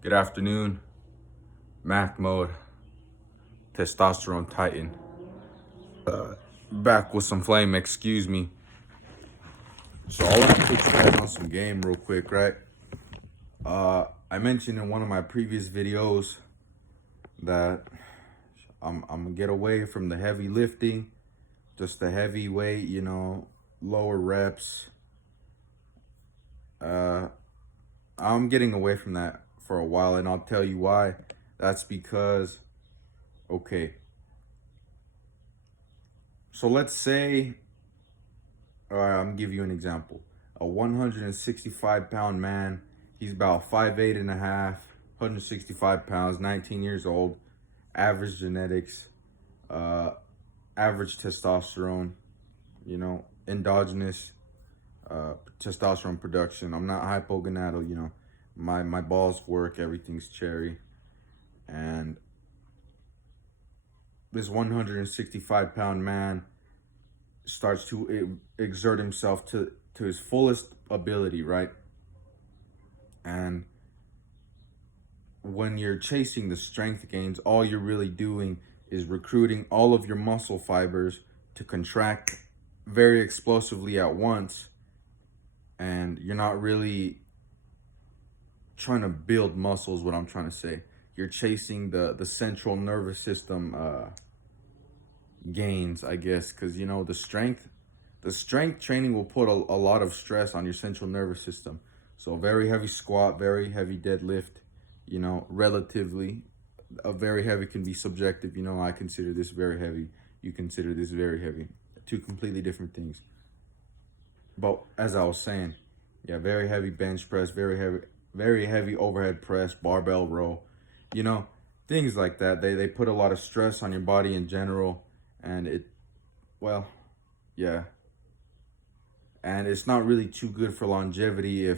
Good afternoon, Mac mode, testosterone Titan. Back with some flame, excuse me. So I want to put you guys on some game real quick, right? I mentioned in one of my previous videos that I'm gonna get away from the heavy lifting, just the heavy weight, lower reps. I'm getting away from that for a while, and I'll tell you why. That's because, okay, so let's say, all right, I'm gonna give you an example. A 165-pound man, he's about 5'8" and a half, 165 pounds, 19 years old, average genetics, uh, average testosterone, endogenous testosterone production. I'm not hypogonadal, my balls work, everything's cherry. And this 165-pound man starts to exert himself to his fullest ability, right? And when you're chasing the strength gains, all you're really doing is recruiting all of your muscle fibers to contract very explosively at once, and you're not really trying to build muscles. What I'm trying to say, you're chasing the central nervous system gains, I guess, because the strength training will put a lot of stress on your central nervous system. So very heavy squat, very heavy deadlift, relatively. A very heavy can be subjective. I consider this very heavy. You consider this very heavy. Two completely different things. But as I was saying, yeah, very heavy bench press, very heavy overhead press, barbell row, you know, things like that. They put a lot of stress on your body in general, and well, yeah, and it's not really too good for longevity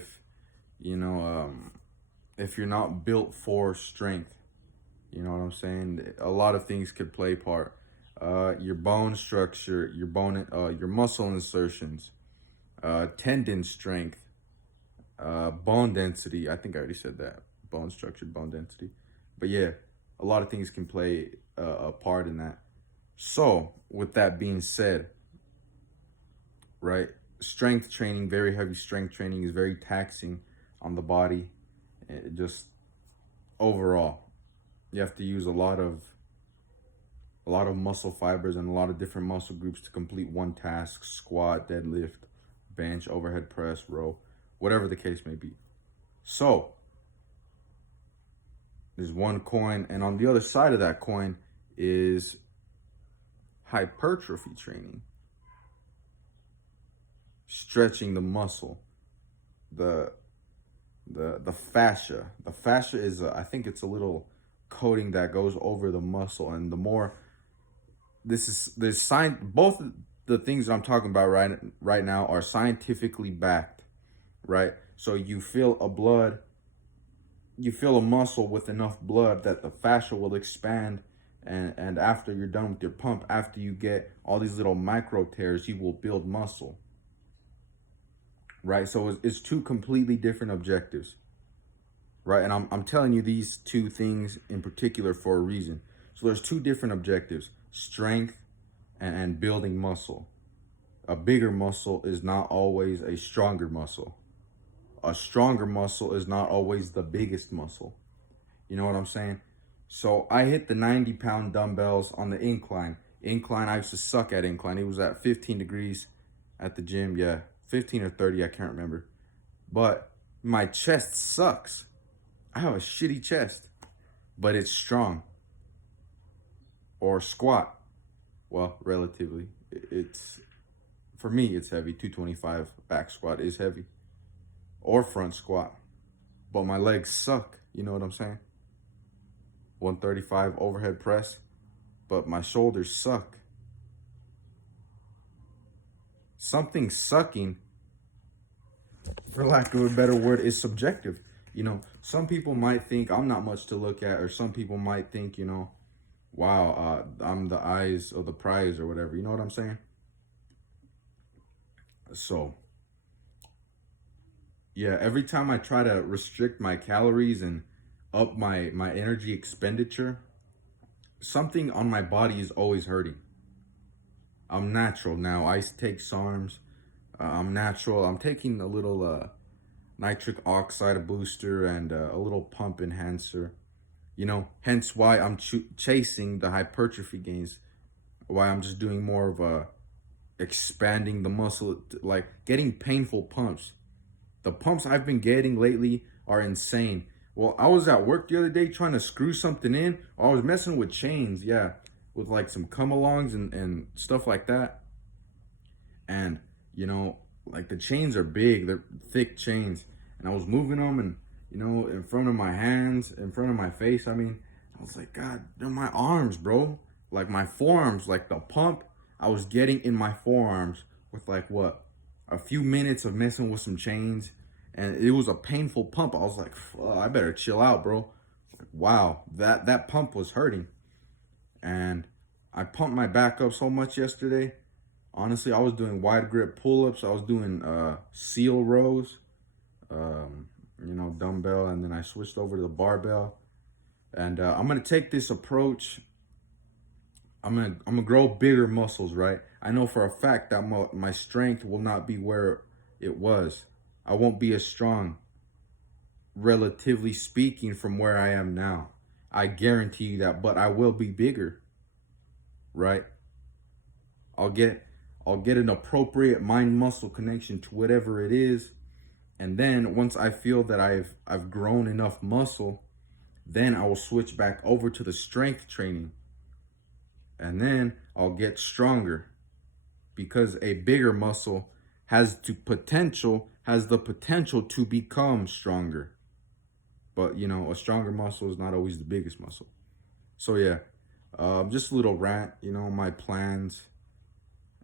you know, um, if you're not built for strength. You know what I'm saying? A lot of things could play part. Your bone structure, your muscle insertions, tendon strength, bone density. I think I already said that. Bone structure, bone density. But yeah, a lot of things can play a part in that. So, with that being said, right, strength training, very heavy strength training is very taxing on the body. It just overall, you have to use a lot of muscle fibers and a lot of different muscle groups to complete one task: squat, deadlift, bench, overhead press, row, whatever the case may be. So there's one coin, and on the other side of that coin is hypertrophy training, stretching the muscle, the the fascia. The fascia is I think it's a little coating that goes over the muscle, and the more this sign both the things that I'm talking about right now are scientifically backed, right? So you feel a muscle with enough blood that the fascia will expand, and after you're done with your pump, after you get all these little micro tears, you will build muscle, right? So it's two completely different objectives, right? And I'm telling you these two things in particular for a reason. So there's two different objectives: strength and building muscle. A bigger muscle is not always a stronger muscle. A stronger muscle is not always the biggest muscle. You know what I'm saying? So I hit the 90-pound dumbbells on the incline. I used to suck at incline. It was at 15 degrees at the gym. Yeah, 15 or 30, I can't remember. But my chest sucks. I have a shitty chest, but it's strong. Or squat. Well, relatively. It's For me, it's heavy. 225 back squat is heavy. Or front squat. But my legs suck. You know what I'm saying? 135 overhead press, but my shoulders suck. Something sucking, for lack of a better word, is subjective. Some people might think I'm not much to look at, or some people might think, wow, I'm the eyes of the prize or whatever. You know what I'm saying? So, yeah, every time I try to restrict my calories and up my energy expenditure, something on my body is always hurting. I'm natural now. I take SARMs. I'm natural. I'm taking a little nitric oxide booster and a little pump enhancer. You know, hence why I'm chasing the hypertrophy gains. Why I'm just doing more of a expanding the muscle, like getting painful pumps. The pumps I've been getting lately are insane. Well, I was at work the other day trying to screw something in. I was messing with chains, yeah, with like some come alongs and stuff like that. And, you know, like the chains are big, they're thick chains. And I was moving them and, you know, in front of my hands, in front of my face. I mean, I was like, God, they're my arms, bro. Like my forearms, like the pump I was getting in my forearms with like what? A few minutes of messing with some chains. And it was a painful pump. I was like, I better chill out, bro. Like, wow, that pump was hurting. And I pumped my back up so much yesterday. Honestly, I was doing wide grip pull-ups. I was doing seal rows, you know, dumbbell, and then I switched over to the barbell. And I'm gonna take this approach. I'm gonna grow bigger muscles, right? I know for a fact that my strength will not be where it was. I won't be as strong, relatively speaking, from where I am now. I guarantee you that, but I will be bigger, right? I'll get I'll get an appropriate mind muscle connection to whatever it is. And then once I feel that I've grown enough muscle, then I will switch back over to the strength training. And then I'll get stronger because a bigger muscle has the potential to become stronger. But you know, a stronger muscle is not always the biggest muscle. So yeah, just a little rant, you know, my plans.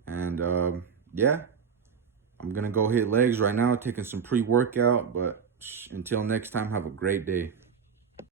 And yeah, I'm gonna go hit legs right now, taking some pre-workout. But until next time, have a great day.